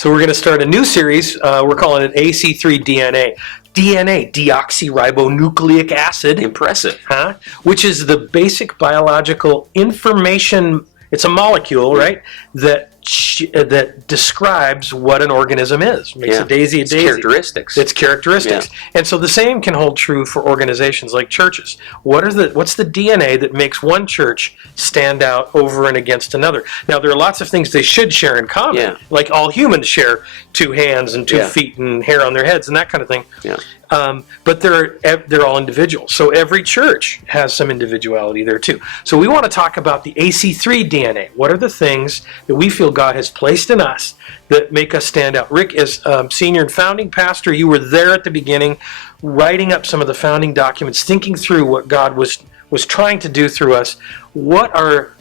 So we're going to start a new series. We're calling it AC3 DNA. DNA, deoxyribonucleic acid. Impressive. Which is the basic biological information. It's a molecule, right, that describes what an organism is. Makes a daisy a daisy. Characteristics. Its characteristics. Yeah. And so the same can hold true for organizations like churches. What's the DNA that makes one church stand out over and against another? Now, there are lots of things they should share in common, like all humans share 2 hands and 2 feet and hair on their heads and that kind of thing. Yeah. But they're all individuals. So every church has some individuality there too. So we want to talk about the AC3 DNA. What are the things that we feel God has placed in us that make us stand out? Rick, as senior and founding pastor, you were there at the beginning, writing up some of the founding documents, thinking through what God was trying to do through us. What are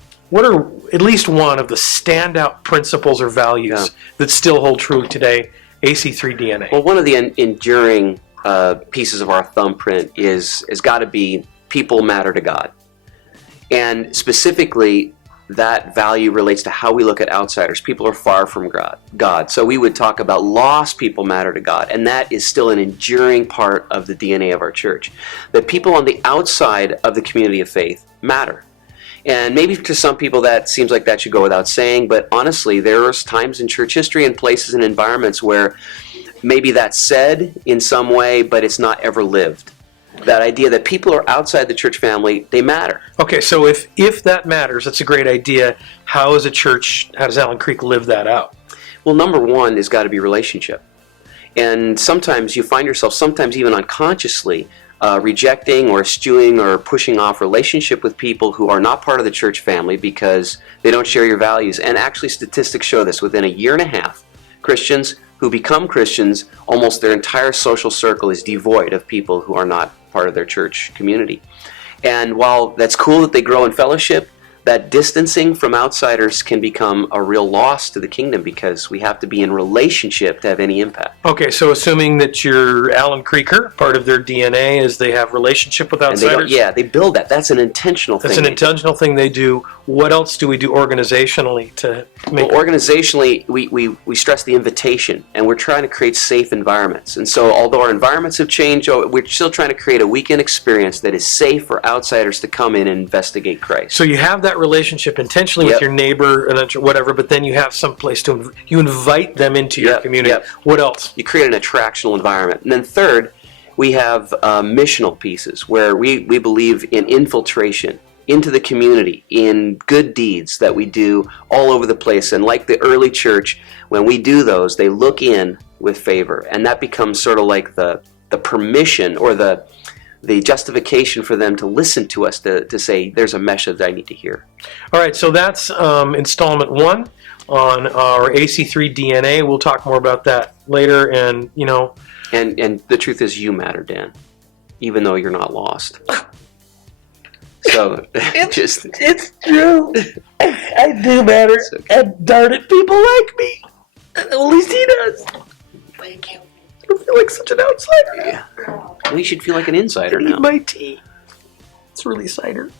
at least one of the standout principles or values that still hold true today? AC3 DNA. Well, one of the enduring pieces of our thumbprint is got to be people matter to God. And specifically, that value relates to how we look at outsiders. People are far from God. So we would talk about lost people matter to God. And that is still an enduring part of the DNA of our church. That people on the outside of the community of faith matter. And maybe to some people that seems like that should go without saying, but honestly, there are times in church history and places and environments where maybe that's said in some way, but it's not ever lived. That idea that people are outside the church family, they matter. Okay, so if that matters, that's a great idea. How does Allen Creek live that out? Well, number one has got to be relationship. And sometimes you find yourself, sometimes even unconsciously, rejecting or eschewing or pushing off relationship with people who are not part of the church family because they don't share your values. And actually, statistics show this. Within a year and a half, Christians who become Christians, almost their entire social circle is devoid of people who are not part of their church community. And while that's cool that they grow in fellowship, that distancing from outsiders can become a real loss to the kingdom because we have to be in relationship to have any impact. Okay, so assuming that you're Allen Creeker, part of their DNA is they have relationship with outsiders? They build that. That's an intentional thing. That's an intentional thing they do. What else do we do organizationally to make organizationally, we stress the invitation, and we're trying to create safe environments. And so although our environments have changed, we're still trying to create a weekend experience that is safe for outsiders to come in and investigate Christ. So you have that relationship intentionally with your neighbor and whatever, but then you have some place you invite them into your community. What else? You create an attractional environment. And then third, we have missional pieces where we believe in infiltration into the community, in good deeds that we do all over the place. And like the early church, when we do those, they look in with favor. And that becomes sort of like the permission or the justification for them to listen to us, to say, there's a message I need to hear. All right, so that's installment 1 on our AC3 DNA. We'll talk more about that later, and And the truth is, you matter, Dan, even though you're not lost. So it's true. I do matter. Okay. And darn it, people like me. At least he does. Thank you. I feel like such an outsider. Yeah. Well, you should feel like an insider now. I need my tea. It's really cider.